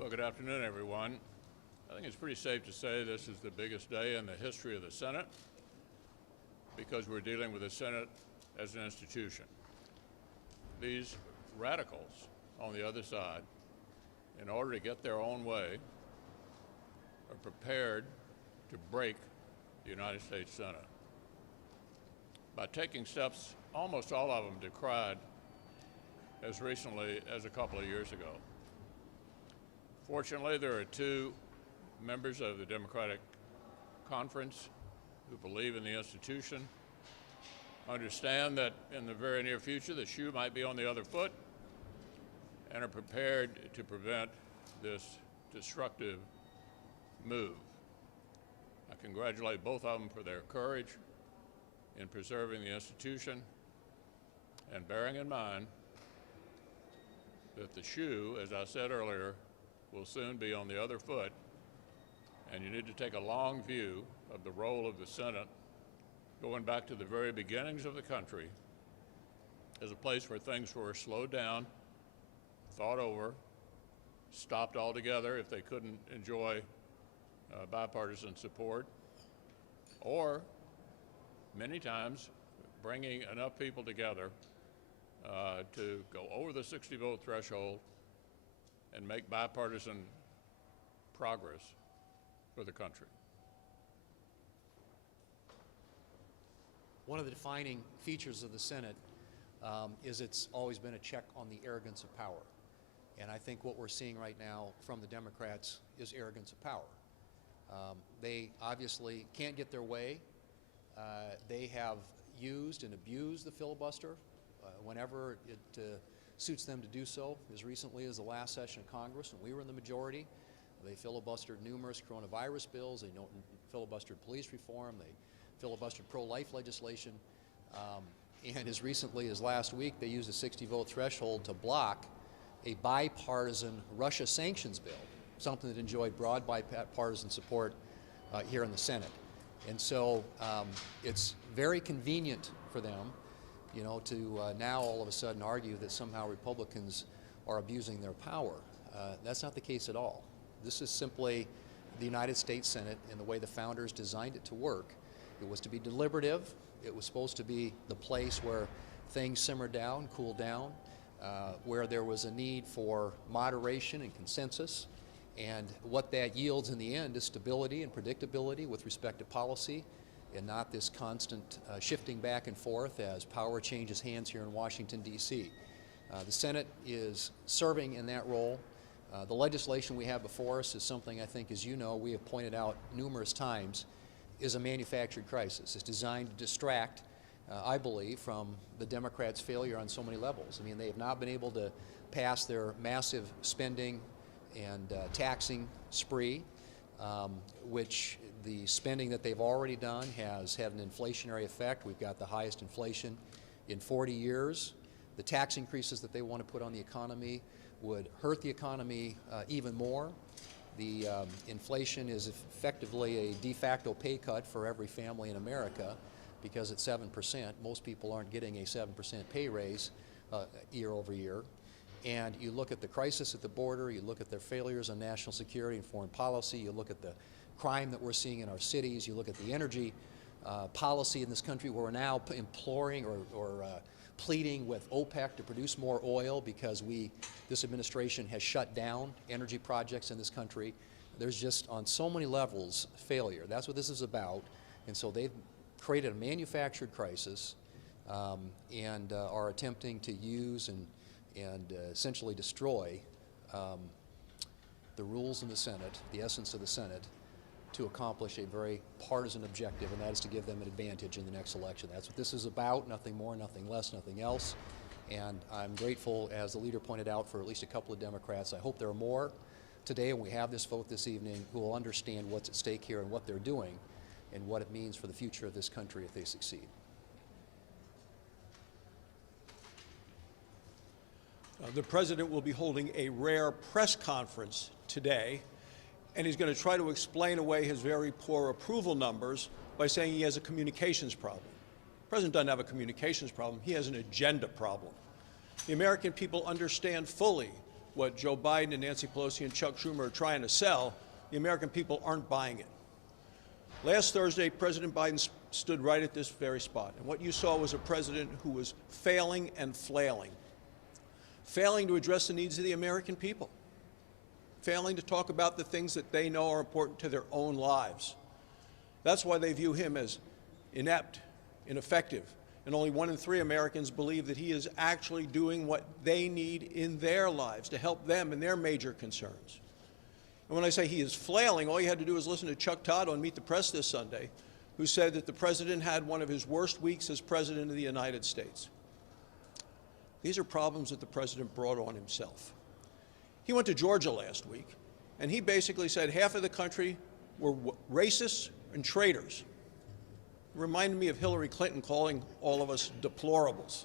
Well, good afternoon, everyone. I think it's pretty safe to say this is the biggest day in the history of the Senate because we're dealing with the Senate as an institution. These radicals on the other side, in order to get their own way, are prepared to break the United States Senate by taking steps almost all of them decried as recently as a couple of years ago. Fortunately, there are two members of the Democratic Conference who believe in the institution, understand that in the very near future the shoe might be on the other foot, and are prepared to prevent this destructive move. I congratulate both of them for their courage in preserving the institution and bearing in mind that the shoe, as I said earlier, will soon be on the other foot, and you need to take a long view of the role of the Senate going back to the very beginnings of the country as a place where things were slowed down, thought over, stopped altogether if they couldn't enjoy bipartisan support, or many times bringing enough people together to go over the 60-vote threshold and make bipartisan progress for the country. One of the defining features of the Senate is it's always been a check on the arrogance of power. And I think what we're seeing right now from the Democrats is arrogance of power. They obviously can't get their way. They have used and abused the filibuster whenever it suits them to do so. As recently as the last session of Congress, when we were in the majority, they filibustered numerous coronavirus bills. They filibustered police reform. They filibustered pro-life legislation. And as recently as last week, they used a 60-vote threshold to block a bipartisan Russia sanctions bill, something that enjoyed broad bipartisan support here in the Senate. And so it's very convenient for them, you know, to now all of a sudden argue that somehow Republicans are abusing their power. That's not the case at all. This is simply the United States Senate and the way the founders designed it to work. It was to be deliberative. It was supposed to be the place where things simmered down, cooled down, where there was a need for moderation and consensus. And what that yields in the end is stability and predictability with respect to policy, and not this constant shifting back and forth as power changes hands here in Washington, D.C. The Senate is serving in that role. The legislation we have before us is something I think, as you know, we have pointed out numerous times, is a manufactured crisis. It's designed to distract, I believe, from the Democrats' failure on so many levels. I mean, they have not been able to pass their massive spending and taxing spree, which the spending that they've already done has had an inflationary effect. We've got the highest inflation in 40 years. The tax increases that they want to put on the economy would hurt the economy even more. The inflation is effectively a de facto pay cut for every family in America because at 7%, most people aren't getting a 7% pay raise year over year. And you look at the crisis at the border, you look at their failures on national security and foreign policy, you look at the crime that we're seeing in our cities, you look at the energy policy in this country where we're now imploring or pleading with OPEC to produce more oil because this administration has shut down energy projects in this country. There's just on so many levels failure. That's what this is about. And so they've created a manufactured crisis and are attempting to use and essentially destroy the rules in the Senate, the essence of the Senate, to accomplish a very partisan objective, and that is to give them an advantage in the next election. That's what this is about, nothing more, nothing less, nothing else. And I'm grateful, as the leader pointed out, for at least a couple of Democrats. I hope there are more today when we have this vote this evening who will understand what's at stake here and what they're doing and what it means for the future of this country if they succeed. The President will be holding a rare press conference today, and he's going to try to explain away his very poor approval numbers by saying he has a communications problem. The President doesn't have a communications problem. He has an agenda problem. The American people understand fully what Joe Biden and Nancy Pelosi and Chuck Schumer are trying to sell, the American people aren't buying it. Last Thursday, President Biden stood right at this very spot. And what you saw was a president who was failing and flailing. Failing to address the needs of the American people. Failing to talk about the things that they know are important to their own lives. That's why they view him as inept, ineffective, and only 1 in 3 Americans believe that he is actually doing what they need in their lives to help them in their major concerns. And when I say he is flailing, all you had to do is listen to Chuck Todd on Meet the Press this Sunday, who said that the president had one of his worst weeks as president of the United States. These are problems that the president brought on himself. He went to Georgia last week, and he basically said half of the country were racists and traitors. It reminded me of Hillary Clinton calling all of us deplorables.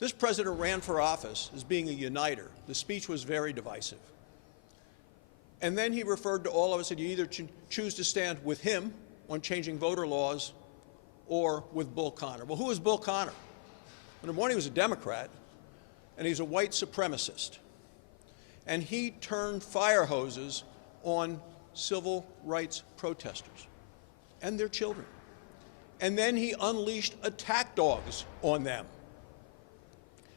This president ran for office as being a uniter. The speech was very divisive. And then he referred to all of us that you either choose to stand with him on changing voter laws or with Bull Connor. Well, who is Bull Connor? Well, number one, he was a Democrat, and he's a white supremacist. And he turned fire hoses on civil rights protesters and their children. And then he unleashed attack dogs on them.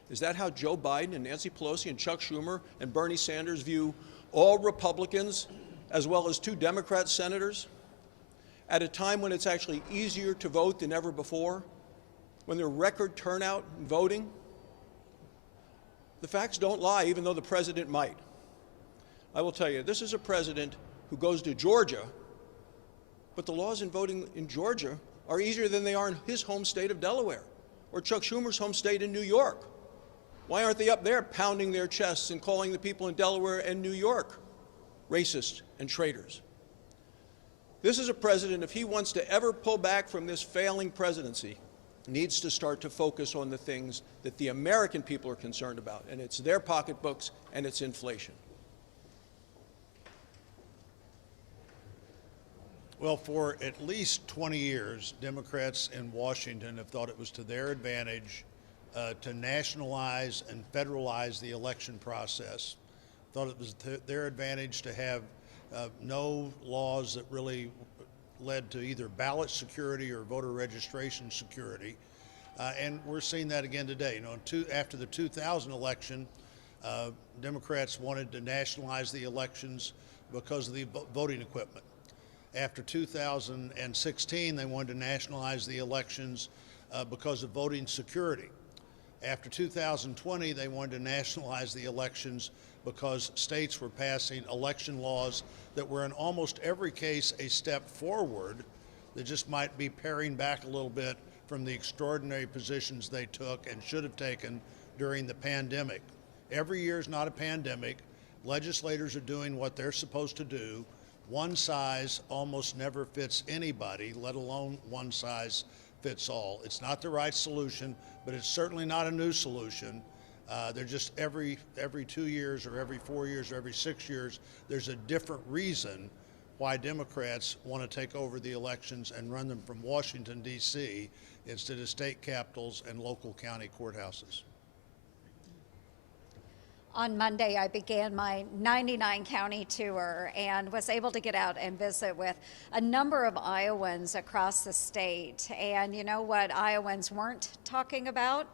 Is that how Joe Biden and Nancy Pelosi and Chuck Schumer and Bernie Sanders view all Republicans, as well as 2 Democrat senators, at a time when it's actually easier to vote than ever before, when there's record turnout in voting? The facts don't lie, even though the president might. I will tell you, this is a president who goes to Georgia, but the laws in voting in Georgia are easier than they are in his home state of Delaware, or Chuck Schumer's home state in New York. Why aren't they up there pounding their chests and calling the people in Delaware and New York racists and traitors? This is a president, if he wants to ever pull back from this failing presidency, needs to start to focus on the things that the American people are concerned about, and it's their pocketbooks and it's inflation. Well, for at least 20 years, Democrats in Washington have thought it was to their advantage to nationalize and federalize the election process. Thought it was to their advantage to have no laws that really led to either ballot security or voter registration security. And we're seeing that again today. You know, after the 2000 election, Democrats wanted to nationalize the elections because of the voting equipment. After 2016, they wanted to nationalize the elections because of voting security. After 2020, they wanted to nationalize the elections because states were passing election laws that were in almost every case a step forward that just might be paring back a little bit from the extraordinary positions they took and should have taken during the pandemic. Every year is not a pandemic. Legislators are doing what they're supposed to do. One size almost never fits anybody, let alone one size fits all. It's not the right solution, but it's certainly not a new solution. They're just every 2 years or every 4 years or every 6 years, there's a different reason why Democrats want to take over the elections and run them from Washington, D.C. instead of state capitals and local county courthouses. On Monday, I began my 99-county tour and was able to get out and visit with a number of Iowans across the state. And you know what Iowans weren't talking about?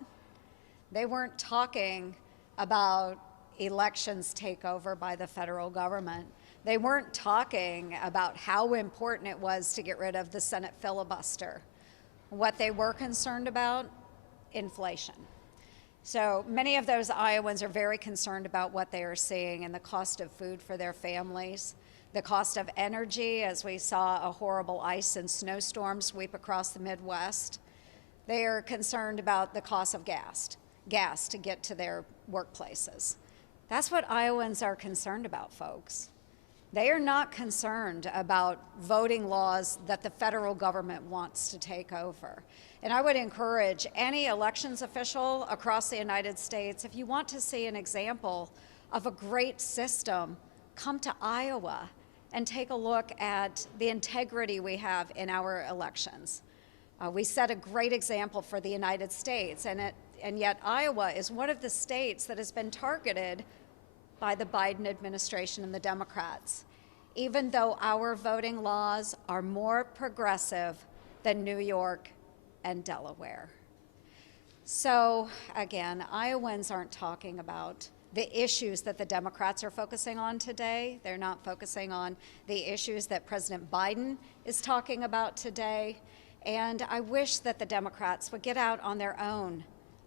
They weren't talking about elections takeover by the federal government. They weren't talking about how important it was to get rid of the Senate filibuster. What they were concerned about? Inflation. So many of those Iowans are very concerned about what they are seeing and the cost of food for their families, the cost of energy, as we saw a horrible ice and snowstorm sweep across the Midwest. They are concerned about the cost of gas to get to their workplaces. That's what Iowans are concerned about, folks. They are not concerned about voting laws that the federal government wants to take over. And I would encourage any elections official across the United States, if you want to see an example of a great system, come to Iowa and take a look at the integrity we have in our elections. We set a great example for the United States, and yet Iowa is one of the states that has been targeted by the Biden administration and the Democrats, even though our voting laws are more progressive than New York and Delaware. So again, Iowans aren't talking about the issues that the Democrats are focusing on today. They're not focusing on the issues that President Biden is talking about today. And I wish that the Democrats would get out on their own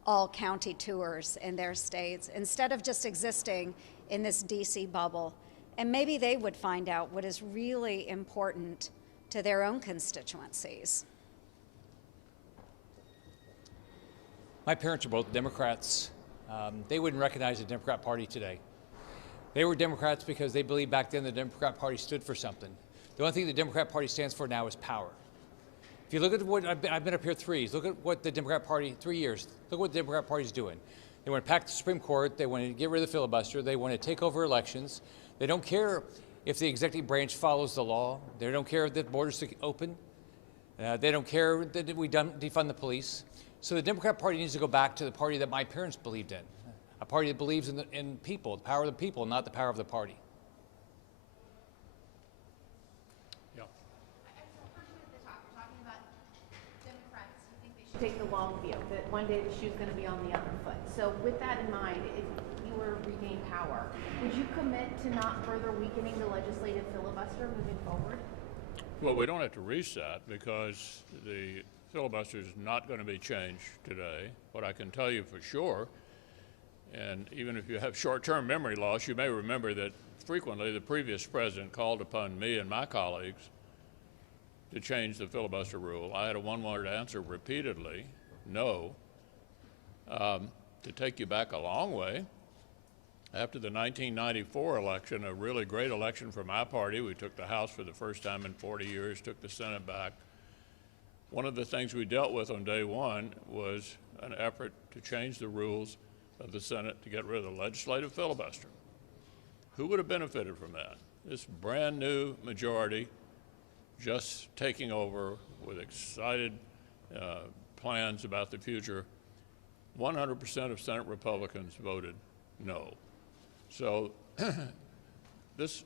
all-county tours in their states instead of just existing in this DC bubble. And maybe they would find out what is really important to their own constituencies. My parents are both Democrats. They wouldn't recognize the Democrat Party today. They were Democrats because they believed back then the Democrat Party stood for something. The only thing the Democrat Party stands for now is power. If you look at what, I've been up here 3 years, look at what the Democrat Party, 3 years, look what the Democrat Party is doing. They want to pack the Supreme Court, they want to get rid of the filibuster, they want to take over elections. They don't care if the executive branch follows the law. They don't care that borders are open. They don't care that we defund the police. So the Democrat Party needs to go back to the party that my parents believed in, a party that believes in people, the power of the people, not the power of the party. Yeah. Talking about Democrats, you think they should take the long view, that one day the shoe's going to be on the other foot. So with that in mind, if you were to regain power, would you commit to not further weakening the legislative filibuster moving forward? Well, we don't have to reset because the filibuster is not going to be changed today. What I can tell you for sure, and even if you have short-term memory loss, you may remember that frequently the previous president called upon me and my colleagues to change the filibuster rule. I had a one-word answer repeatedly, no. To take you back a long way, after the 1994 election, a really great election for my party, we took the House for the first time in 40 years, took the Senate back. One of the things we dealt with on day one was an effort to change the rules of the Senate to get rid of the legislative filibuster. Who would have benefited from that? This brand new majority just taking over with excited plans about the future. 100% of Senate Republicans voted no. So this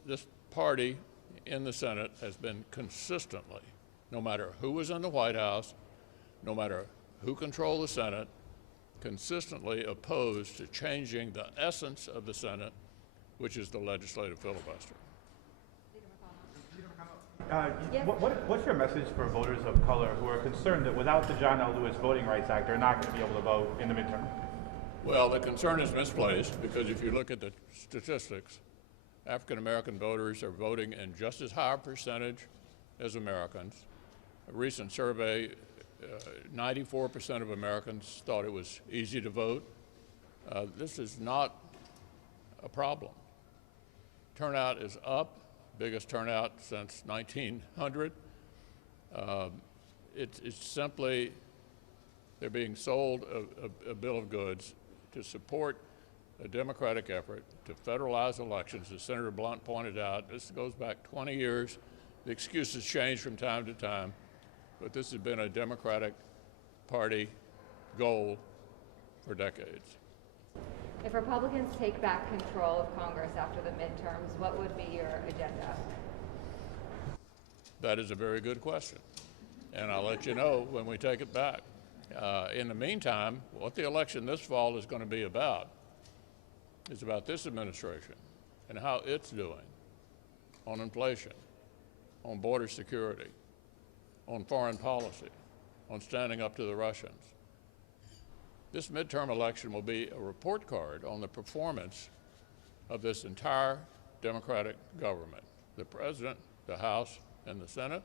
party in the Senate has been consistently, no matter who was in the White House, no matter who controlled the Senate, consistently opposed to changing the essence of the Senate, which is the legislative filibuster. What's your message for voters of color who are concerned that without the John L. Lewis Voting Rights Act, they're not going to be able to vote in the midterm? Well, the concern is misplaced because if you look at the statistics, African American voters are voting in just as high a percentage as Americans. A recent survey, 94% of Americans thought it was easy to vote. This is not a problem. Turnout is up, biggest turnout since 1900. It's simply, they're being sold a bill of goods to support a Democratic effort to federalize elections. As Senator Blunt pointed out, this goes back 20 years. The excuses change from time to time, but this has been a Democratic Party goal for decades. If Republicans take back control of Congress after the midterms, what would be your agenda? That is a very good question, and I'll let you know when we take it back. In the meantime, what the election this fall is going to be about is about this administration and how it's doing on inflation, on border security, on foreign policy, on standing up to the Russians. This midterm election will be a report card on the performance of this entire Democratic government, the President, the House, and the Senate.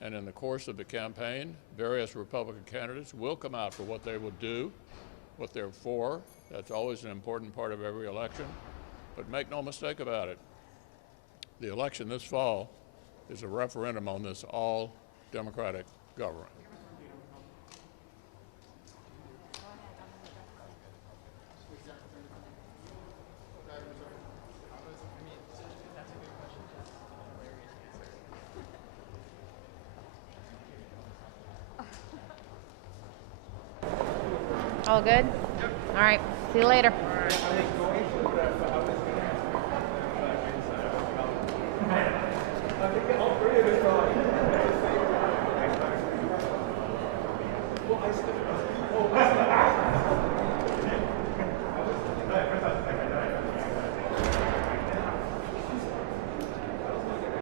And in the course of the campaign, various Republican candidates will come out for what they will do, what they're for. That's always an important part of every election. But make no mistake about it, the election this fall is a referendum on this all-Democratic government. All good? All right. See you later. Oh,